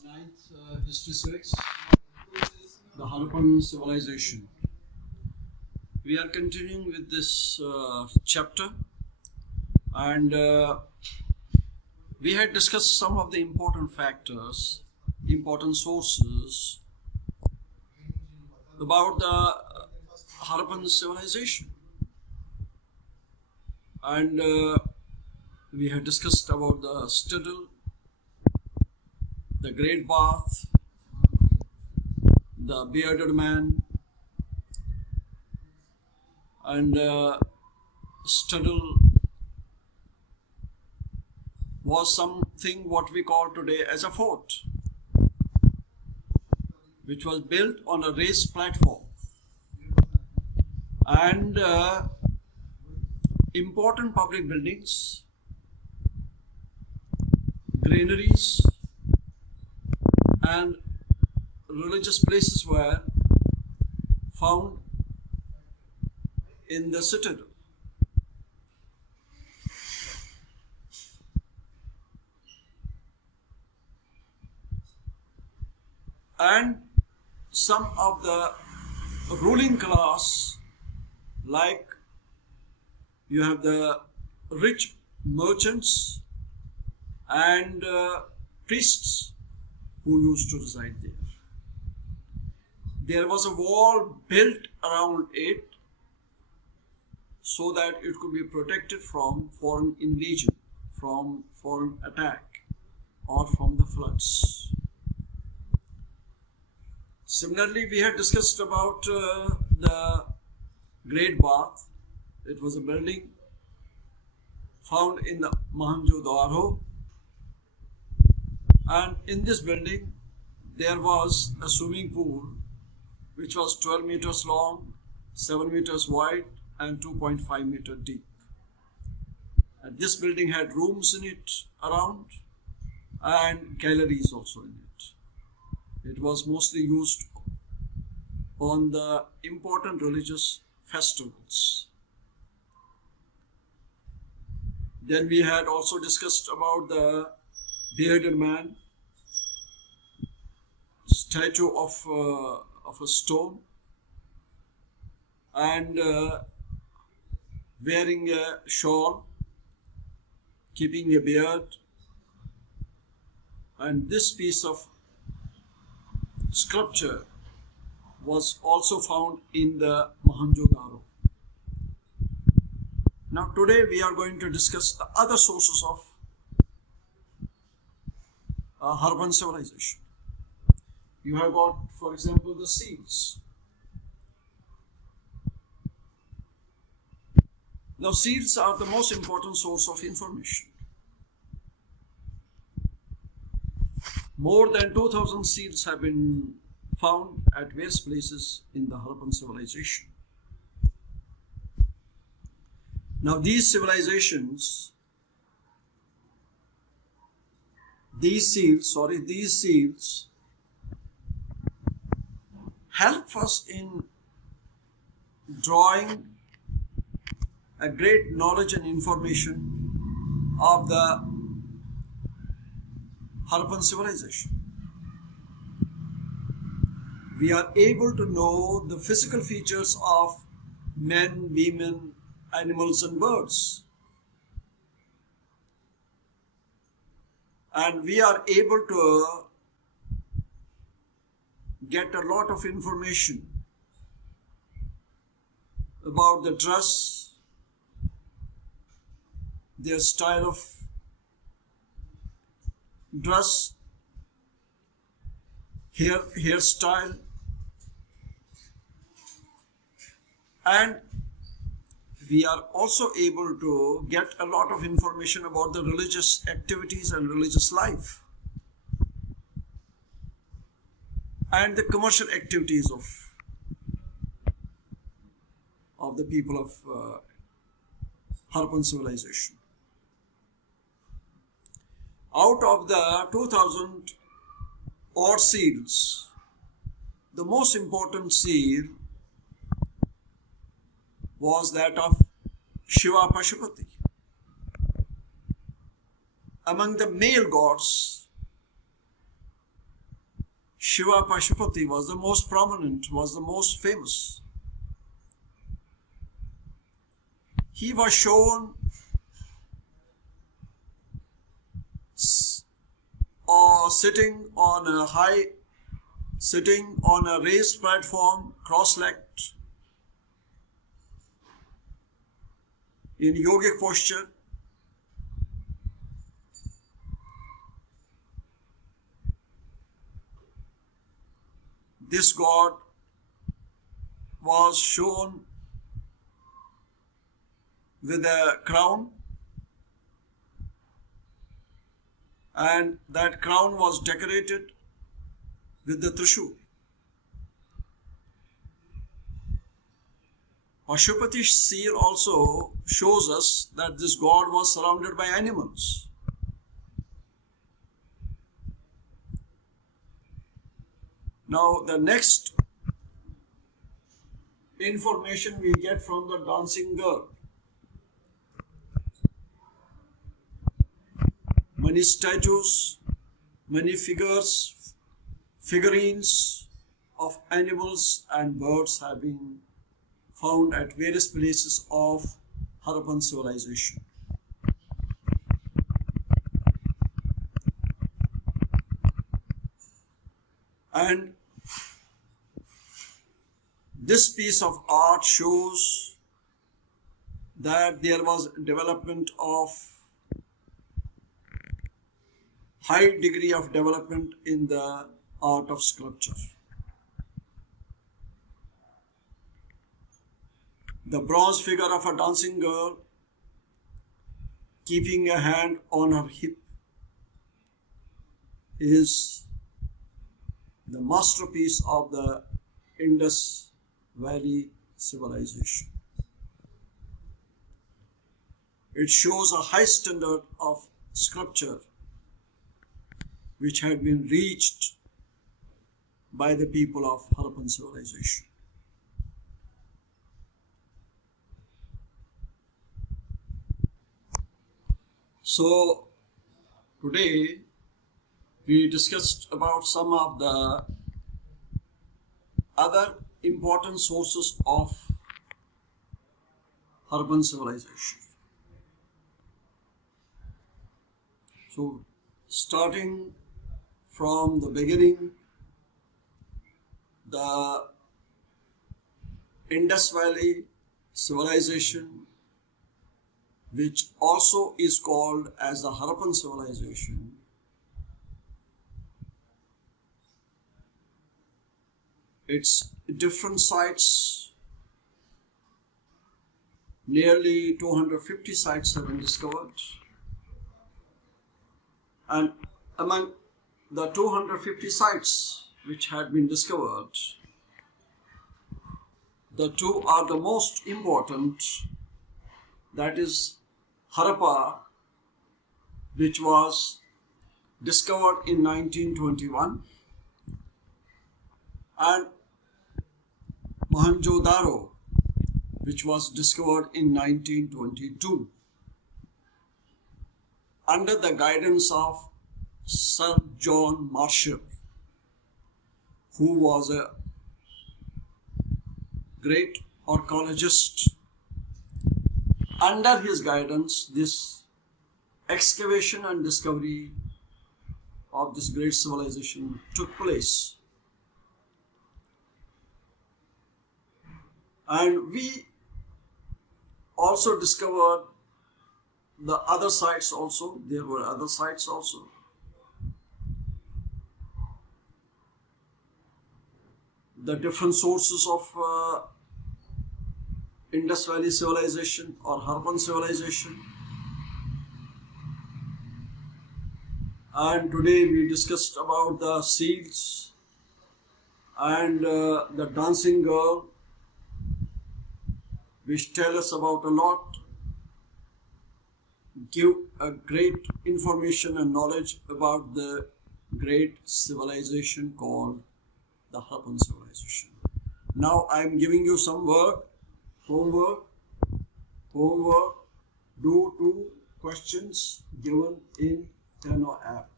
class 9th history civics, the Harappan Civilization. We are continuing with this chapter, and we had discussed some of the important factors, important sources about the Harappan Civilization, and we had discussed about the citadel, the great bath, the bearded man, and citadel was something what we call today as a fort, which was built on a raised platform, and important public buildings, granaries, and religious places were found in the citadel. And some of the ruling class, like you have the rich merchants and priests who used to reside there. There was a wall built around it so that it could be protected from foreign invasion, from foreign attack, or from the floods. Similarly, we had discussed about the Great Bath. It was a building found in the Mohenjo-daro, and in this building there was a swimming pool which was 12 meters long, 7 meters wide, and 2.5 meters deep. And this building had rooms in it around and galleries also in it. It was mostly used on the important religious festivals. Then we had also discussed about the bearded man, statue of a stone, and wearing a shawl, keeping a beard, and this piece of sculpture was also found in the Mohenjo-daro. Now today we are going to discuss the other sources of Harappan civilization. You have got, for example, the seals. Now seals are the most important source of information. More than 2,000 seals have been found at various places in the Harappan civilization. Now these civilizations, these seals help us in drawing a great knowledge and information of the Harappan civilization. We are able to know the physical features of men, women, animals, and birds. And we are able to get a lot of information about the dress, their style of dress, hairstyle, and we are also able to get a lot of information about the religious activities and religious life and the commercial activities of the people of Harappan civilization. Out of the 2,000 odd seals, the most important seal was that of Shiva Pashupati. Among the male gods, Shiva Pashupati was the most prominent, was the most famous. He was shown sitting on a raised platform, cross-legged, in yogic posture. This god was shown with a crown, and that crown was decorated with the Trishul. Pashupati seer also shows us that this god was surrounded by animals. Now the next information we get from the dancing girl. Many statues, many figurines of animals and birds have been found at various places of Harappan civilization. And this piece of art shows that there was development of high degree of development in the art of sculpture. The bronze figure of a dancing girl keeping a hand on her hip is the masterpiece of the Indus Valley civilization. It shows a high standard of sculpture which had been reached by the people of Harappan civilization. So today we discussed about some of the other important sources of Harappan civilization. So starting from the beginning, the Indus Valley civilization, which also is called as the Harappan civilization, its different sites, nearly 250 sites have been discovered, and among the 250 sites which had been discovered, the two are the most important, that is Harappa, which was discovered in 1921, and Mohenjo-daro, which was discovered in 1922 under the guidance of Sir John Marshall, who was a great archaeologist. Under his guidance, this excavation and discovery of this great civilization took place. And we also discovered the other sites also. There were other sites also. The different sources of Indus Valley civilization or Harappan civilization. And today we discussed about the seals and the dancing girl, which tell us about a lot, give a great information and knowledge about the great civilization called the Harappan civilization. Now I am giving you some work, homework, do 2 questions given in Teno app.